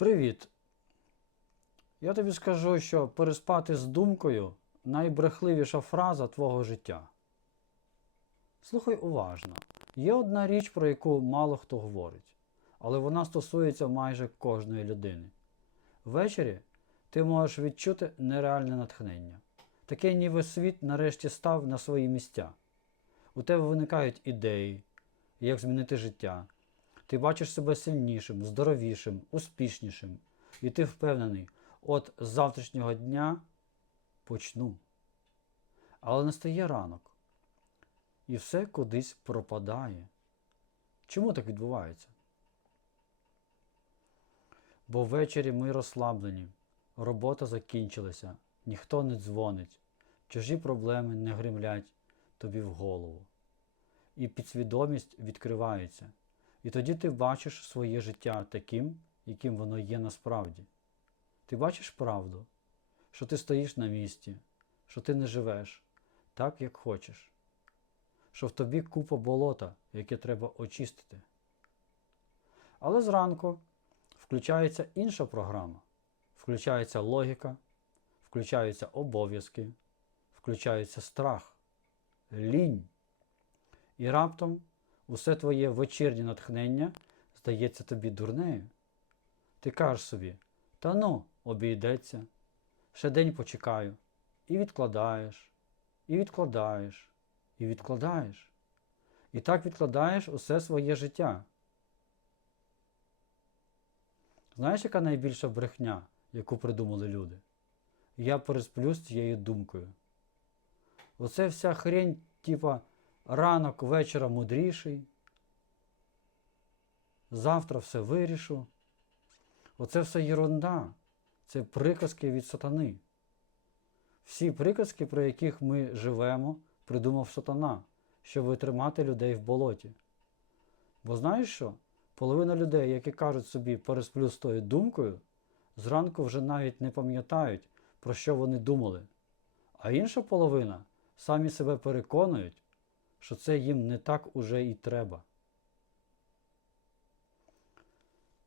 Привіт. Я тобі скажу, що переспати з думкою найбрехливіша фраза твого життя. Слухай уважно. Є одна річ, про яку мало хто говорить, але вона стосується майже кожної людини. Ввечері ти можеш відчути нереальне натхнення. Таке ніби світ нарешті став на свої місця. У тебе виникають ідеї, як змінити життя. Ти бачиш себе сильнішим, здоровішим, успішнішим. І ти впевнений, от з завтрашнього дня почну. Але настає ранок. І все кудись пропадає. Чому так відбувається? Бо ввечері ми розслаблені, робота закінчилася, ніхто не дзвонить, чужі проблеми не гримлять тобі в голову. І підсвідомість відкривається. І тоді ти бачиш своє життя таким, яким воно є насправді. Ти бачиш правду, що ти стоїш на місці, що ти не живеш так, як хочеш, що в тобі купа болота, яке треба очистити. Але зранку включається інша програма, включається логіка, включаються обов'язки, включається страх, лінь. І раптом усе твоє вечірнє натхнення здається тобі дурнею. Ти кажеш собі, та ну, обійдеться, ще день почекаю, і відкладаєш, і відкладаєш, і відкладаєш. І так відкладаєш усе своє життя. Знаєш, яка найбільша брехня, яку придумали люди? Я пересплю з цією думкою. Оце вся хрень, типа ранок вечора мудріший. Завтра все вирішу. Оце все єрунда. Це приказки від сатани. Всі приказки, про яких ми живемо, придумав сатана, щоб витримати людей в болоті. Бо знаєш що? Половина людей, які кажуть собі пересплю з тою думкою, зранку вже навіть не пам'ятають, про що вони думали. А інша половина самі себе переконують, що це їм не так уже і треба.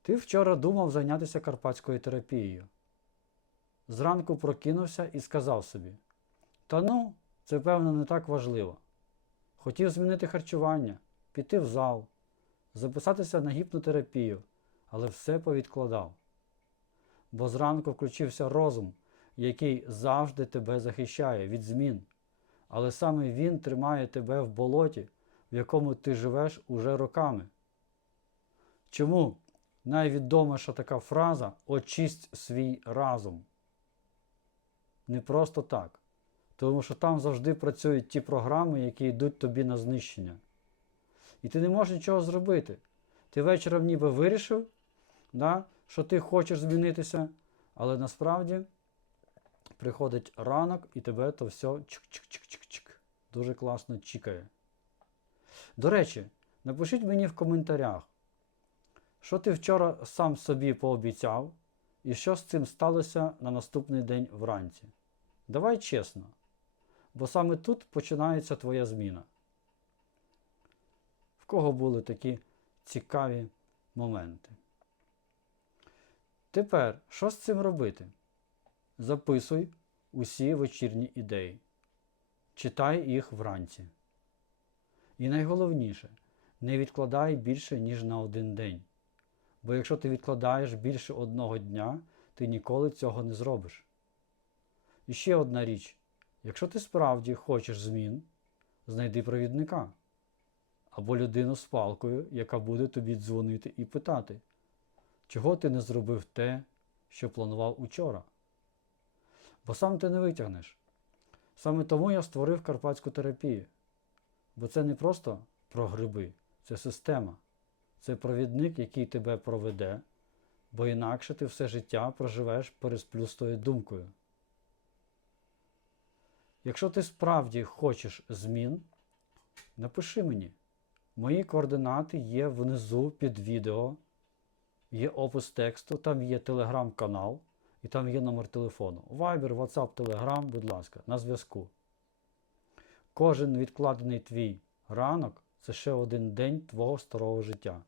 Ти вчора думав зайнятися карпатською терапією. Зранку прокинувся і сказав собі: Та ну, це певно не так важливо. Хотів змінити харчування, піти в зал, записатися на гіпнотерапію, але все повідкладав. Бо зранку включився розум, який завжди тебе захищає від змін. Але саме він тримає тебе в болоті, в якому ти живеш уже роками. Чому найвідоміша така фраза очисть свій разум? Не просто так. Тому що там завжди працюють ті програми, які йдуть тобі на знищення. І ти не можеш нічого зробити. Ти вечором ніби вирішив, да, що ти хочеш змінитися, але насправді приходить ранок і тебе то все чик-чик-чик-чик-чик. Дуже класно чікає. До речі, напишіть мені в коментарях, що ти вчора сам собі пообіцяв, і що з цим сталося на наступний день вранці. Давай чесно, бо саме тут починається твоя зміна. В кого були такі цікаві моменти? Тепер, що з цим робити? Записуй усі вечірні ідеї. Читай їх вранці. І найголовніше, не відкладай більше, ніж на один день. Бо якщо ти відкладаєш більше одного дня, ти ніколи цього не зробиш. І ще одна річ: якщо ти справді хочеш змін, знайди провідника або людину з палкою, яка буде тобі дзвонити і питати, чого ти не зробив те, що планував учора. Бо сам ти не витягнеш. Саме тому я створив карпатську терапію. Бо це не просто про гриби, це система, це провідник, який тебе проведе, бо інакше ти все життя проживеш пересплюстою думкою. Якщо ти справді хочеш змін, напиши мені. Мої координати є внизу під відео, є опис тексту, там є телеграм-канал і там є номер телефону. Viber, WhatsApp, Telegram, будь ласка, на зв'язку. Кожен відкладений твій ранок це ще один день твого старого життя.